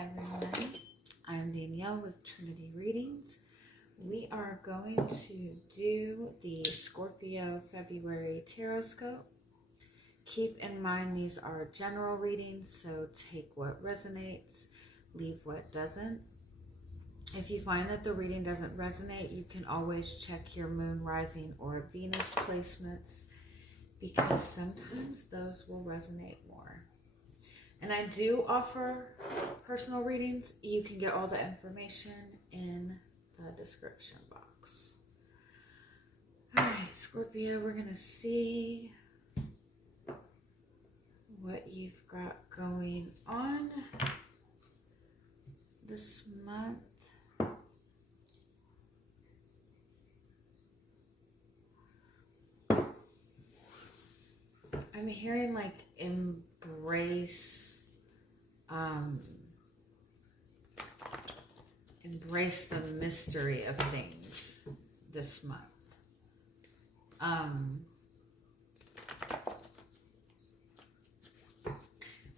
everyone, I'm Danielle with Trinity Readings. We are going to do the Scorpio February Tarotscope. Keep in mind these are general readings, so take what resonates, leave what doesn't. If you find that the reading doesn't resonate, you can always check your moon, rising, or Venus placements, because sometimes those will resonate more. And I do offer personal readings. You can get all the information in the description box. All right, Scorpio, we're going to see what you've got going on this month. I'm hearing like embrace the mystery of things this month.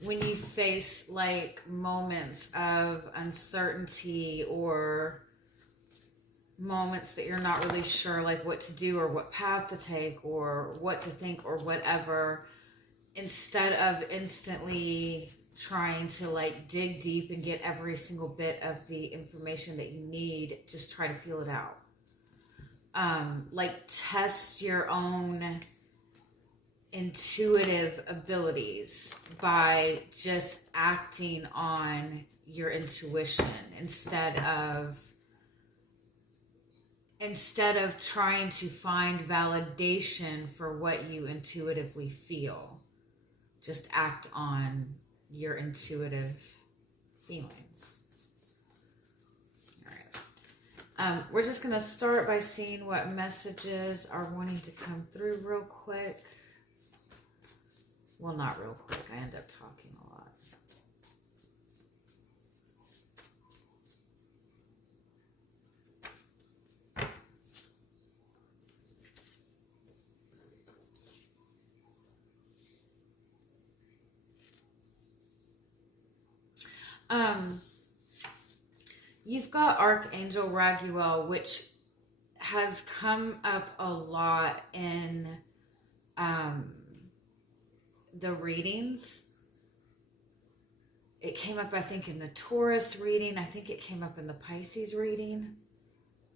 When you face like moments of uncertainty or moments that you're not really sure like what to do or what path to take or what to think or whatever, instead of instantly trying to like dig deep and get every single bit of the information that you need, just try to feel it out. Like test your own intuitive abilities by just acting on your intuition instead of trying to find validation for what you intuitively feel. Just act on your intuitive feelings. All right. We're just going to start by seeing what messages are wanting to come through real quick. Well, not real quick. I end up talking a lot. You've got Archangel Raguel, which has come up a lot in the readings. It came up, I think, in the Taurus reading. I think it came up in the Pisces reading.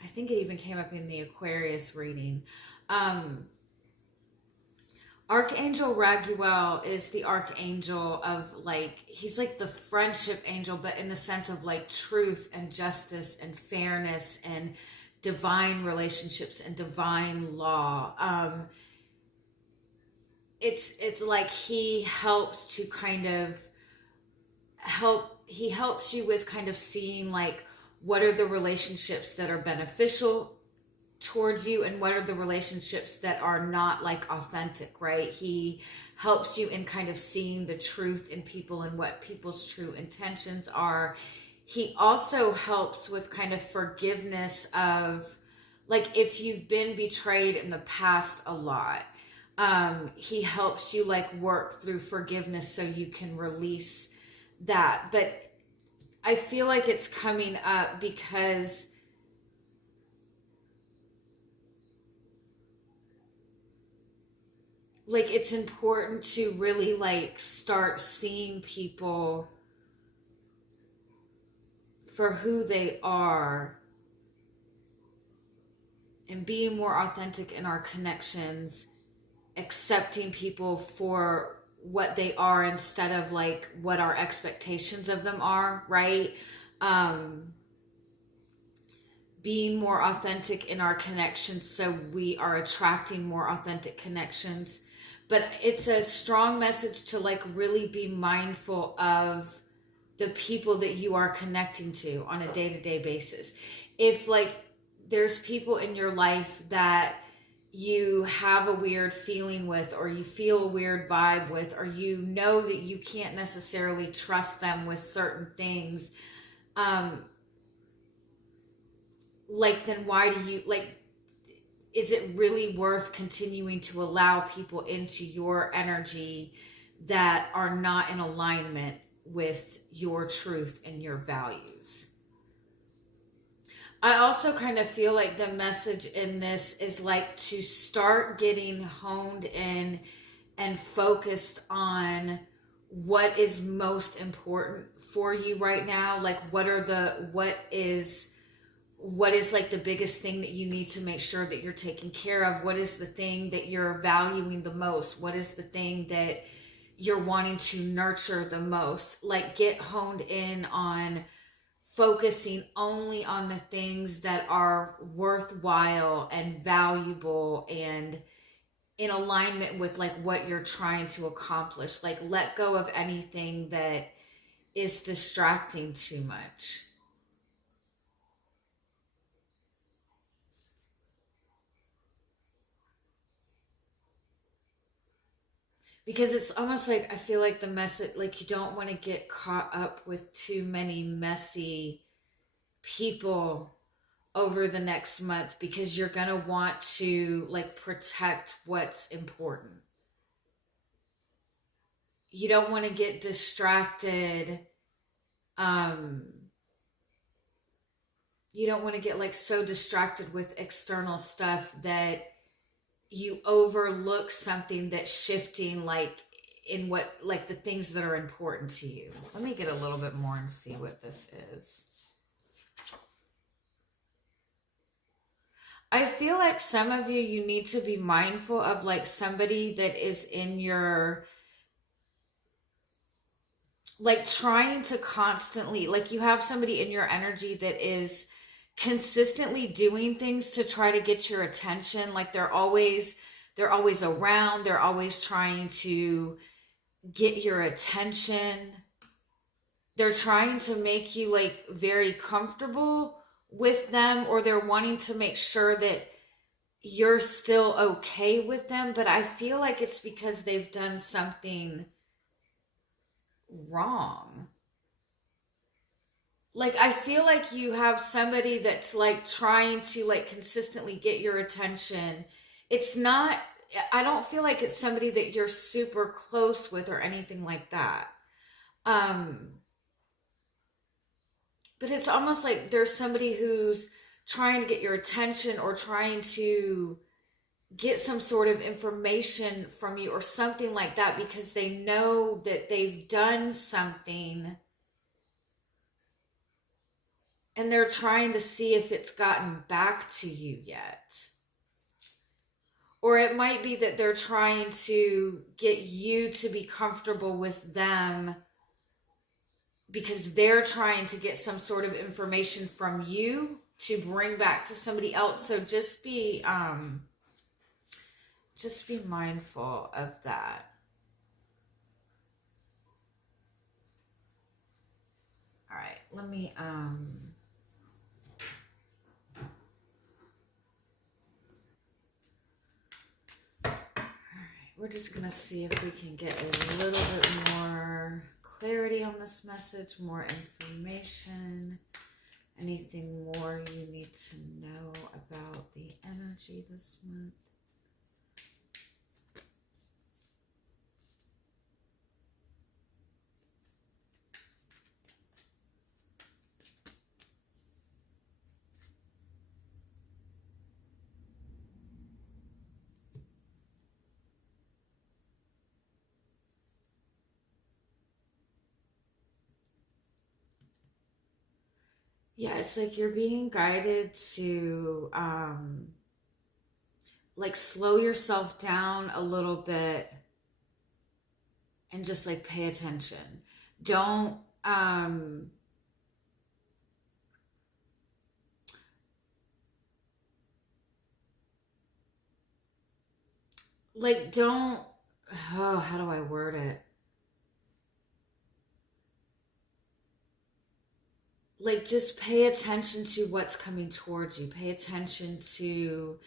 I think it even came up in the Aquarius reading. Archangel Raguel is the archangel of like, he's like the friendship angel, but in the sense of like truth and justice and fairness and divine relationships and divine law. It's like he helps to kind of he helps you with kind of seeing like what are the relationships that are beneficial towards you and what are the relationships that are not like authentic, right? He helps you in kind of seeing the truth in people and what people's true intentions are. He also helps with kind of forgiveness of like if you've been betrayed in the past a lot. He helps you like work through forgiveness so you can release that. But I feel like it's coming up because like it's important to really like start seeing people for who they are and being more authentic in our connections, accepting people for what they are instead of like what our expectations of them are, right? Being more authentic in our connections so we are attracting more authentic connections. But it's a strong message to like really be mindful of the people that you are connecting to on a day-to-day basis. If like there's people in your life that you have a weird feeling with, or you feel a weird vibe with, or you know that you can't necessarily trust them with certain things, like then why do you like, is it really worth continuing to allow people into your energy that are not in alignment with your truth and your values. I also kind of feel like the message in this is like to start getting honed in and focused on what is most important for you right now. Like what is like the biggest thing that you need to make sure that you're taking care of? What is the thing that you're valuing the most? What is the thing that you're wanting to nurture the most? Like get honed in on focusing only on the things that are worthwhile and valuable and in alignment with like what you're trying to accomplish. Like let go of anything that is distracting too much. Because it's almost like I feel like the message, like you don't want to get caught up with too many messy people over the next month, because you're going to want to like protect what's important. You don't want to get distracted. You don't want to get like so distracted with external stuff that you overlook something that's shifting, like in what, like the things that are important to you. Let me get a little bit more and see what this is. I feel like some of you need to be mindful of like somebody that is in your, like trying to constantly, like you have somebody in your energy that is consistently doing things to try to get your attention. Like they're always around. They're always trying to get your attention. They're trying to make you like very comfortable with them, or they're wanting to make sure that you're still okay with them. But I feel like it's because they've done something wrong. Like I feel like you have somebody that's like trying to like consistently get your attention. It's not, I don't feel like it's somebody that you're super close with or anything like that. But it's almost like there's somebody who's trying to get your attention or trying to get some sort of information from you or something like that, because they know that they've done something and they're trying to see if it's gotten back to you yet. Or it might be that they're trying to get you to be comfortable with them because they're trying to get some sort of information from you to bring back to somebody else. So just be mindful of that. All right, let me we're just going to see if we can get a little bit more clarity on this message, more information, anything more you need to know about the energy this month. Yeah, it's like you're being guided to like slow yourself down a little bit and just like pay attention. Don't like don't, oh, how do I word it? Like just pay attention to what's coming towards you. Pay attention to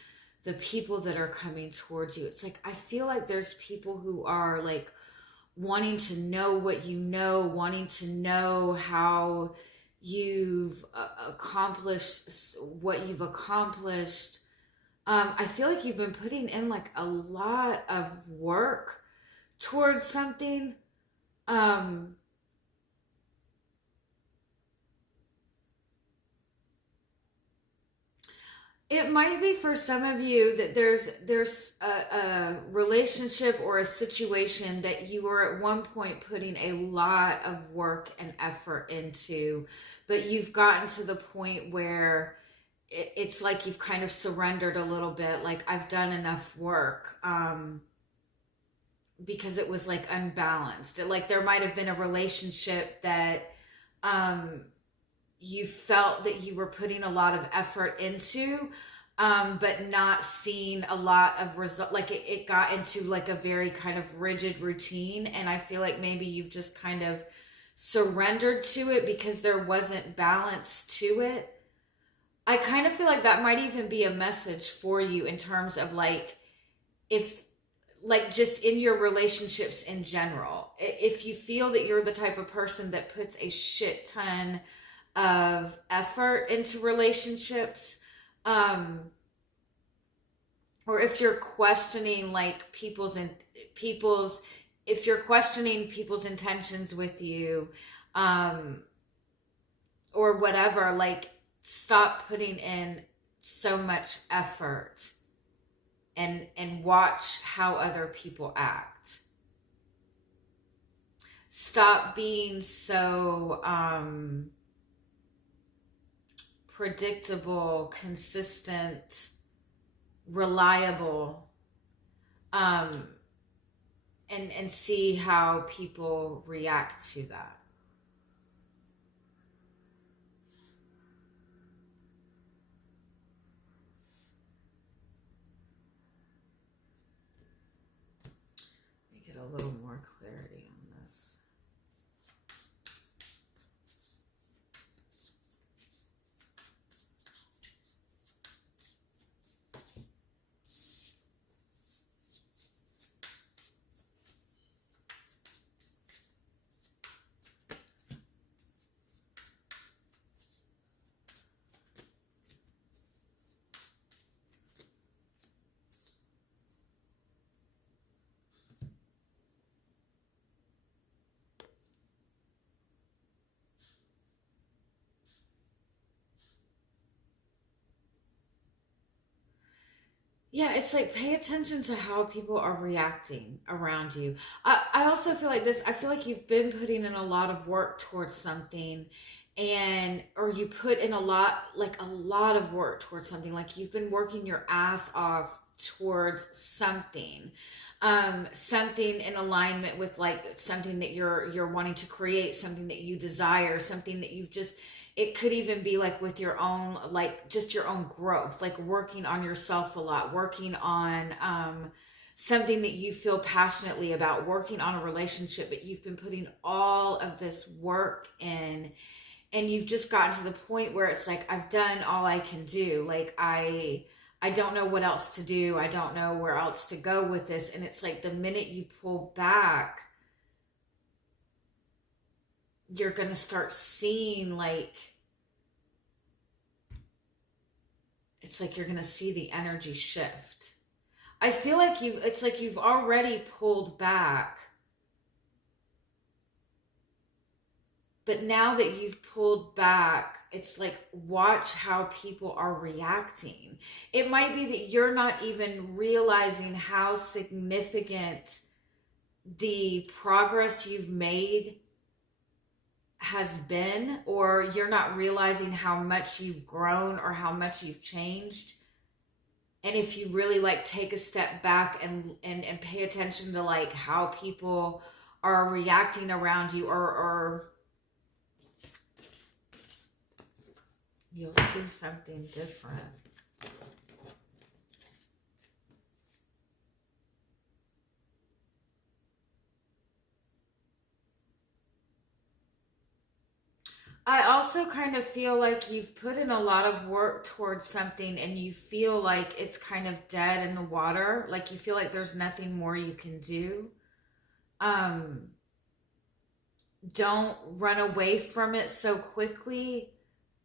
the people that are coming towards you. It's like I feel like there's people who are like wanting to know what you know, wanting to know how you've accomplished what you've accomplished. I feel like you've been putting in like a lot of work towards something. It might be for some of you that there's a relationship or a situation that you were at one point putting a lot of work and effort into, but you've gotten to the point where it's like you've kind of surrendered a little bit, like I've done enough work, because it was like unbalanced. Like there might have been a relationship that you felt that you were putting a lot of effort into, but not seeing a lot of result. Like it got into like a very kind of rigid routine. And I feel like maybe you've just kind of surrendered to it because there wasn't balance to it. I kind of feel like that might even be a message for you in terms of like, if like just in your relationships in general, if you feel that you're the type of person that puts a shit ton of effort into relationships, or if you're questioning like if you're questioning people's intentions with you, or whatever, like stop putting in so much effort and watch how other people act. Stop being so predictable, consistent, reliable, and see how people react to that. Let me get a little more clarity on this. Yeah, it's like pay attention to how people are reacting around you. I also feel like this, I feel like you've been putting in a lot of work towards something, and or you put in a lot of work towards something, like you've been working your ass off towards something. Something in alignment with like something that you're wanting to create, something that you desire, something that you've just, it could even be like with your own, like just your own growth, like working on yourself a lot, working on something that you feel passionately about, working on a relationship, but you've been putting all of this work in, and you've just gotten to the point where it's like, I've done all I can do. Like I don't know what else to do. I don't know where else to go with this. And it's like the minute you pull back, you're going to start seeing like, it's like you're going to see the energy shift. I feel like it's like you've already pulled back. But now that you've pulled back, it's like, watch how people are reacting. It might be that you're not even realizing how significant the progress you've made has been, or you're not realizing how much you've grown or how much you've changed. And if you really like take a step back and pay attention to like how people are reacting around you, or you'll see something different. I also kind of feel like you've put in a lot of work towards something and you feel like it's kind of dead in the water. Like you feel like there's nothing more you can do. Don't run away from it so quickly,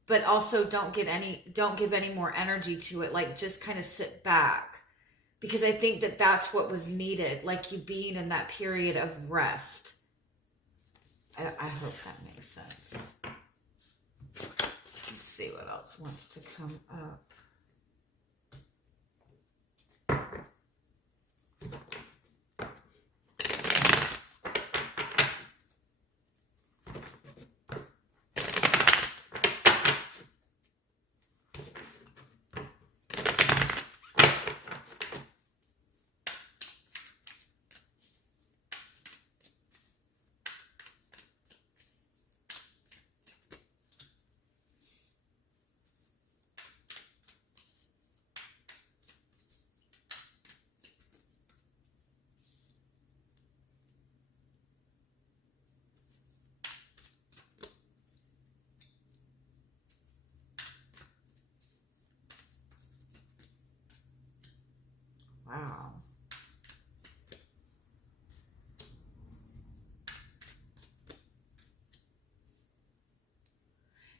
but also don't give any more energy to it. Like just kind of sit back, because I think that that's what was needed. Like you being in that period of rest. I hope that makes sense. Let's see what else wants to come up.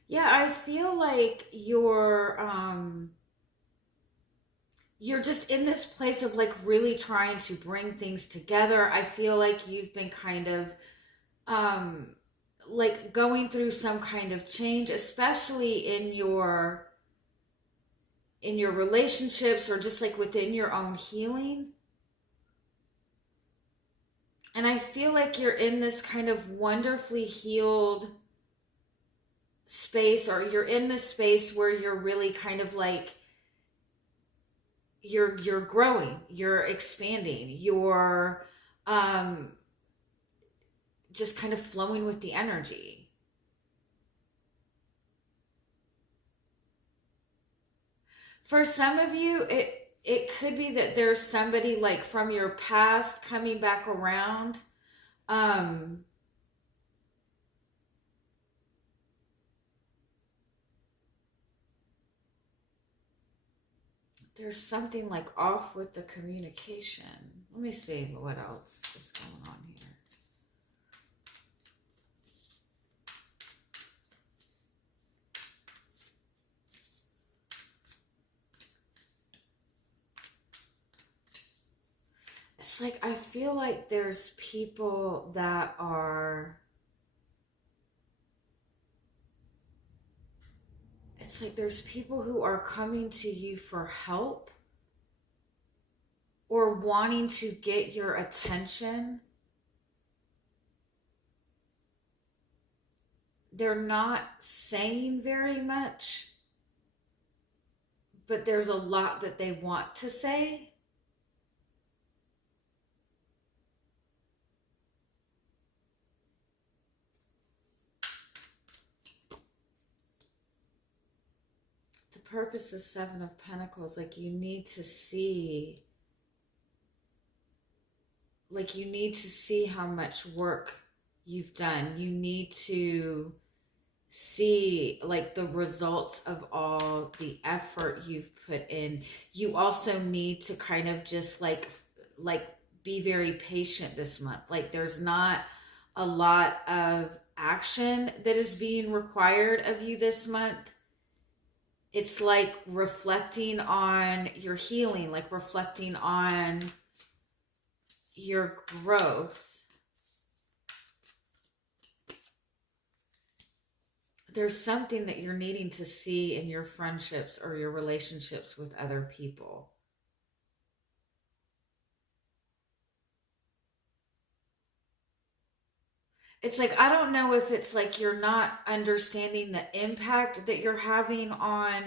Yeah, I feel like you're just in this place of like really trying to bring things together. I feel like you've been kind of um like going through some kind of change, especially in your relationships or just like within your own healing. And I feel like you're in this kind of wonderfully healed space, or you're in this space where you're really kind of like you're growing, you're expanding, you're um just kind of flowing with the energy. For some of you, it could be that there's somebody like from your past coming back around. Um there's something like off with the communication. Let me see what else is going on here. It's like I feel like there's people that are, it's like there's people who are coming to you for help or wanting to get your attention. They're not saying very much, but there's a lot that they want to say. The purpose is Seven of Pentacles. Like you need to see, how much work you've done. You need to see like the results of all the effort you've put in. You also need to kind of just like be very patient this month. Like there's not a lot of action that is being required of you this month. It's like reflecting on your healing, like reflecting on your growth. There's something that you're needing to see in your friendships or your relationships with other people. It's like, I don't know if it's like you're not understanding the impact that you're having on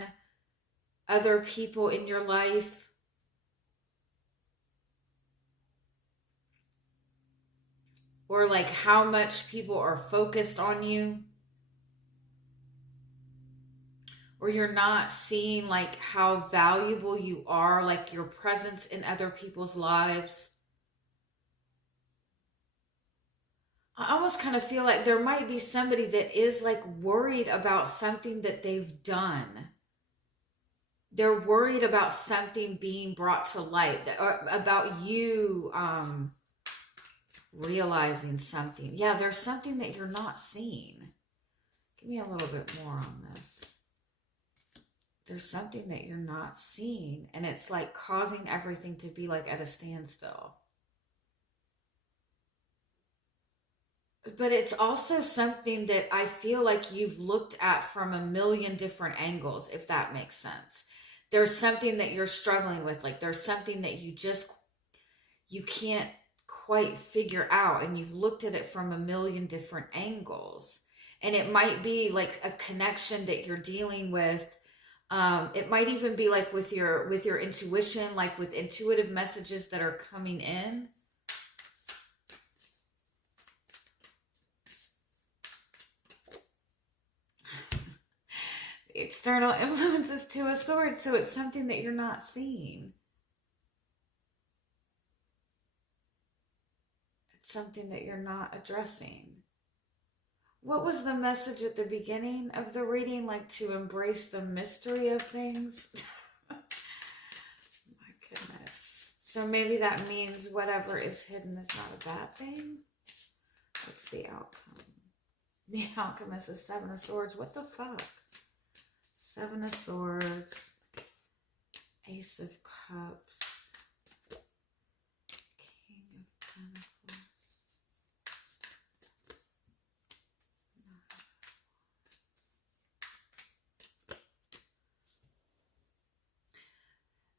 other people in your life, or like how much people are focused on you, or you're not seeing like how valuable you are, like your presence in other people's lives. I almost kind of feel like there might be somebody that is like worried about something that they've done. They're worried about something being brought to light, or about you realizing something. Yeah, there's something that you're not seeing. Give me a little bit more on this. There's something that you're not seeing, and it's like causing everything to be like at a standstill. But it's also something that I feel like you've looked at from a million different angles, if that makes sense. There's something that you're struggling with. Like there's something that you can't quite figure out, and you've looked at it from a million different angles. And it might be like a connection that you're dealing with. It might even be like with your intuition, like with intuitive messages that are coming in. External influences to a sword, so it's something that you're not seeing. It's something that you're not addressing. What was the message at the beginning of the reading? Like to embrace the mystery of things? My goodness. So maybe that means whatever is hidden is not a bad thing? What's the outcome? The Alchemist is Seven of Swords. What the fuck? Seven of Swords. Ace of Cups. King of Pentacles.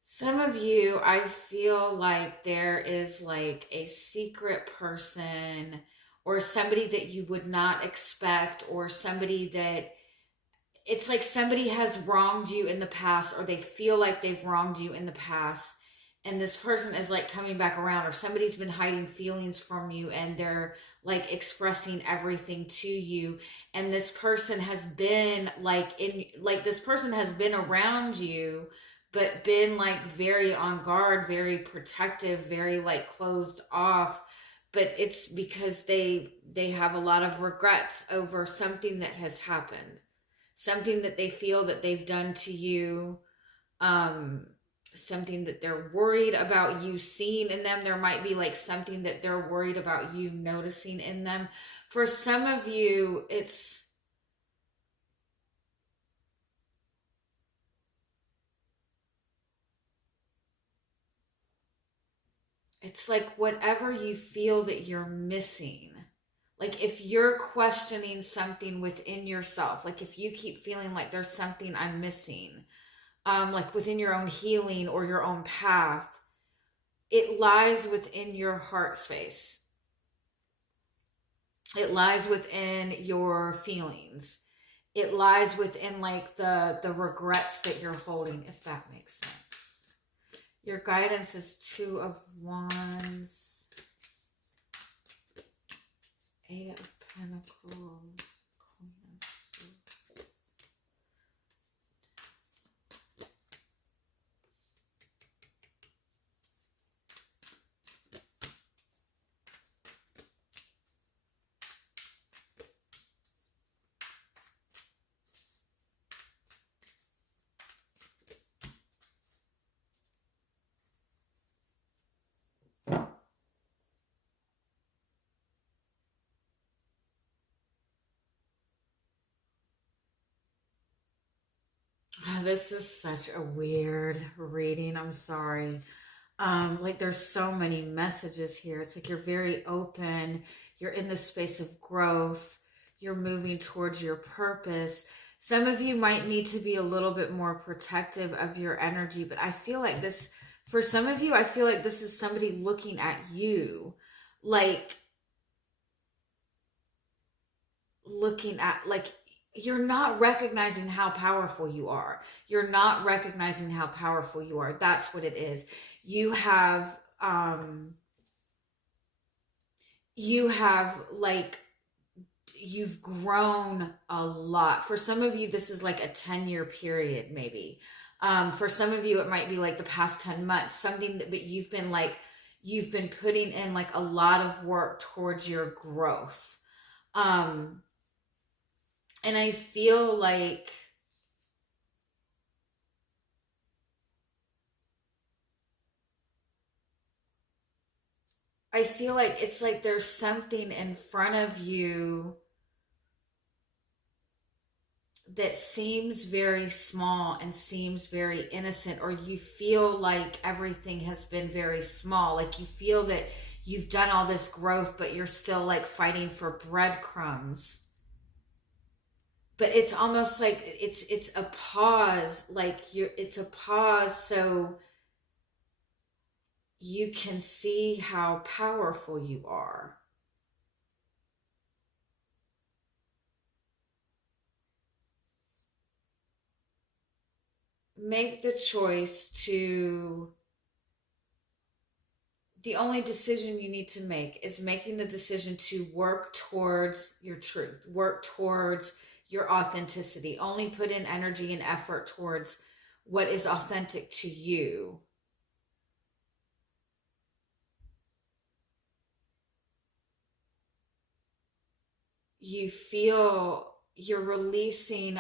Some of you, I feel like there is like a secret person or somebody that you would not expect, or somebody that it's like somebody has wronged you in the past, or they feel like they've wronged you in the past, and this person is like coming back around, or somebody's been hiding feelings from you and they're like expressing everything to you, and this person has been this person has been around you but been like very on guard, very protective, very like closed off. But it's because they have a lot of regrets over something that has happened, something that they feel that they've done to you, something that they're worried about you seeing in them. There might be like something that they're worried about you noticing in them. For some of you, it's like whatever you feel that you're missing. Like if you're questioning something within yourself, like if you keep feeling like there's something I'm missing, like within your own healing or your own path, it lies within your heart space. It lies within your feelings. It lies within like the regrets that you're holding, if that makes sense. Your guidance is Two of Wands, Eight of Pentacles, Queen of Swords. Oh, this is such a weird reading. I'm sorry. Like there's so many messages here. It's like you're very open. You're in the space of growth. You're moving towards your purpose. Some of you might need to be a little bit more protective of your energy, but I feel like this, for some of you, I feel like this is somebody looking at you, like looking at, like, you're not recognizing how powerful you are. You're not recognizing how powerful you are. That's what it is. You have like, you've grown a lot. For some of you, this is like a 10-year period, maybe. For some of you, it might be like the past 10 months, something that, but you've been putting in like a lot of work towards your growth. And I feel like it's like there's something in front of you that seems very small and seems very innocent, or you feel like everything has been very small. Like you feel that you've done all this growth, but you're still like fighting for breadcrumbs. But it's almost like it's a pause, like it's a pause so you can see how powerful you are. Make the choice to, the only decision you need to make is making the decision to work towards your truth, work towards your authenticity. Only put in energy and effort towards what is authentic to you. You feel you're releasing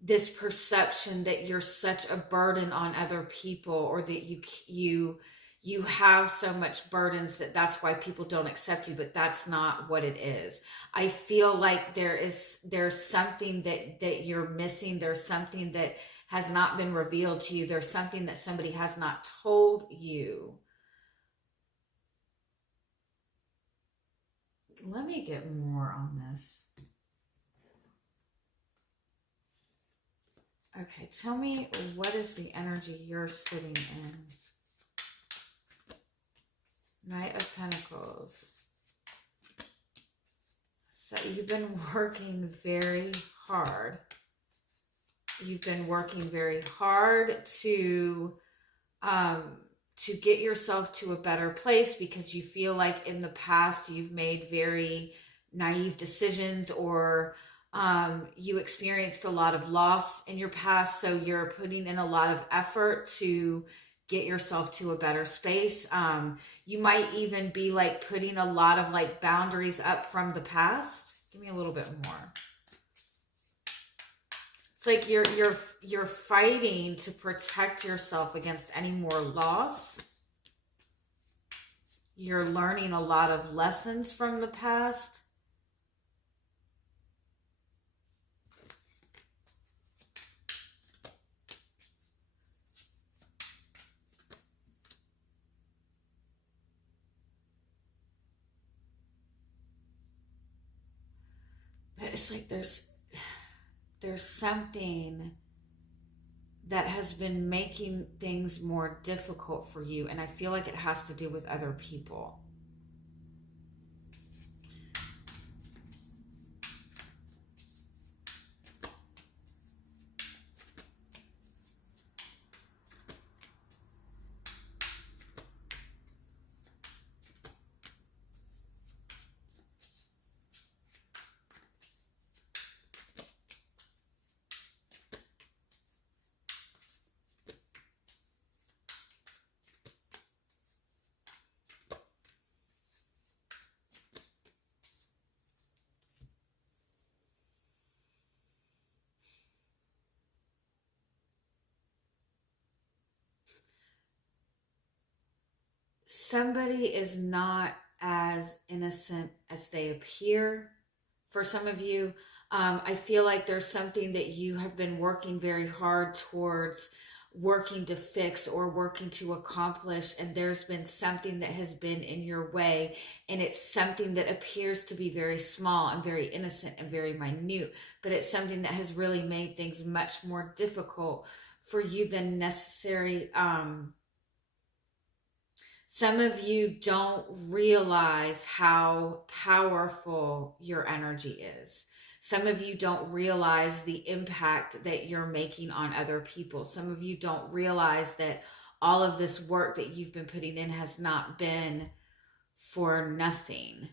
this perception that you're such a burden on other people, or that you you have so much burdens that's why people don't accept you, but that's not what it is. I feel like there's something that you're missing. There's something that has not been revealed to you. There's something that somebody has not told you. Let me get more on this. Okay, tell me, what is the energy you're sitting in? Knight of Pentacles. So you've been working very hard. You've been working very hard to get yourself to a better place, because you feel like in the past you've made very naive decisions, or you experienced a lot of loss in your past. So you're putting in a lot of effort to get yourself to a better space. You might even be like putting a lot of like boundaries up from the past. Give me a little bit more. It's like you're fighting to protect yourself against any more loss. You're learning a lot of lessons from the past. But it's like there's something that has been making things more difficult for you, and I feel like it has to do with other people. Somebody is not as innocent as they appear. For some of you, I feel like there's something that you have been working very hard towards, working to fix or working to accomplish, and there's been something that has been in your way, and it's something that appears to be very small and very innocent and very minute, but it's something that has really made things much more difficult for you than necessary. Some of you don't realize how powerful your energy is. Some of you don't realize the impact that you're making on other people. Some of you don't realize that all of this work that you've been putting in has not been for nothing.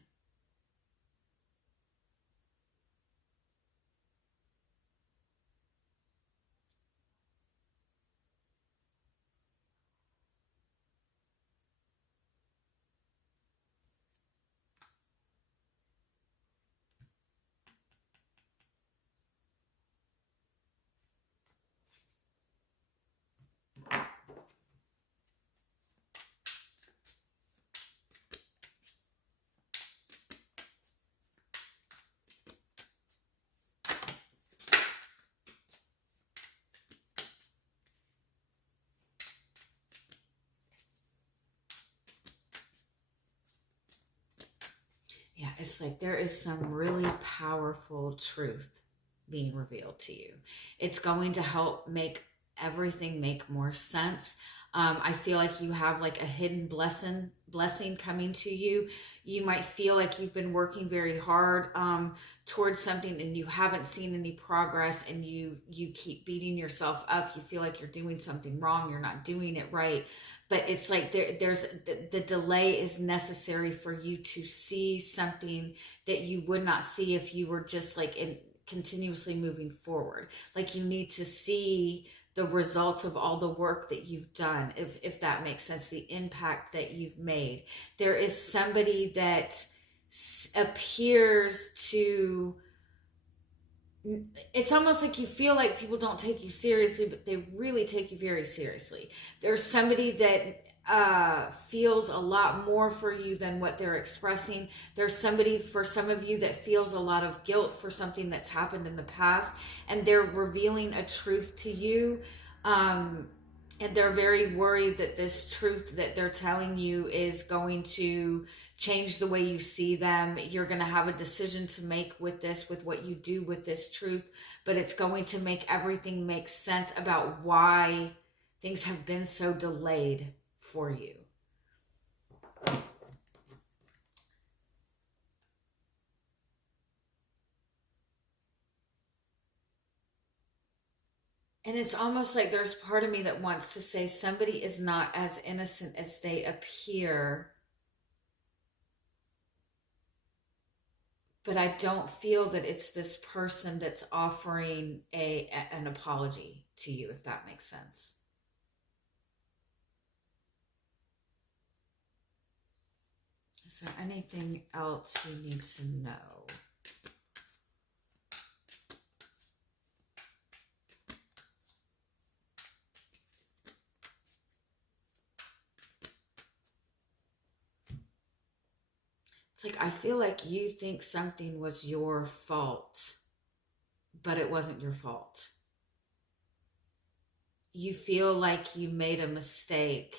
Yeah, it's like there is some really powerful truth being revealed to you. It's going to help make everything make more sense. I feel like you have like a hidden blessing coming to you. You might feel like you've been working very hard towards something and you haven't seen any progress, and you keep beating yourself up. You feel like you're doing something wrong. You're not doing it right. But it's like there's the delay is necessary for you to see something that you would not see if you were just like continuously moving forward. Like you need to see the results of all the work that you've done, if that makes sense, the impact that you've made. There is somebody that appears to, it's almost like you feel like people don't take you seriously, but they really take you very seriously. There's somebody that feels a lot more for you than what they're expressing. There's somebody, for some of you, that feels a lot of guilt for something that's happened in the past, and they're revealing a truth to you. And they're very worried that this truth that they're telling you is going to change the way you see them. You're going to have a decision to make with this, with what you do with this truth, but it's going to make everything make sense about why things have been so delayed for you. And it's almost like there's part of me that wants to say somebody is not as innocent as they appear. But I don't feel that it's this person that's offering an apology to you, if that makes sense. Is there anything else you need to know? It's like, I feel like you think something was your fault, but it wasn't your fault. You feel like you made a mistake,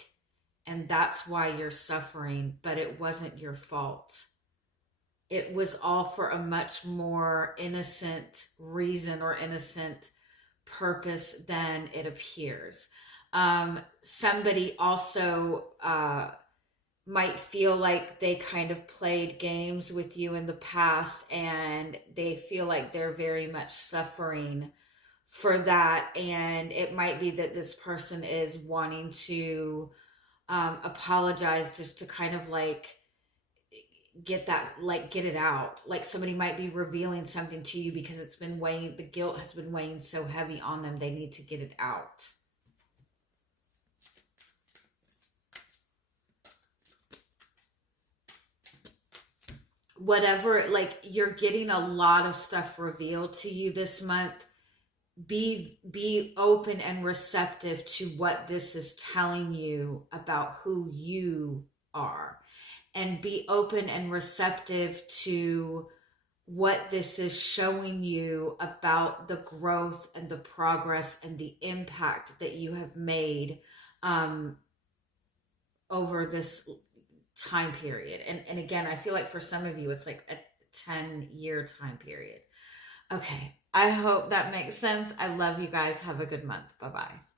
and that's why you're suffering, but it wasn't your fault. It was all for a much more innocent reason or innocent purpose than it appears. Somebody also might feel like they kind of played games with you in the past, and they feel like they're very much suffering for that. And it might be that this person is wanting to apologize, just to kind of like get it out. Like somebody might be revealing something to you because it's been weighing, the guilt has been weighing so heavy on them, they need to get it out. Whatever, like, you're getting a lot of stuff revealed to you this month. Be open and receptive to what this is telling you about who you are, and be open and receptive to what this is showing you about the growth and the progress and the impact that you have made over this time period. And again, I feel like for some of you, it's like a 10-year time period. Okay, I hope that makes sense. I love you guys. Have a good month. Bye-bye.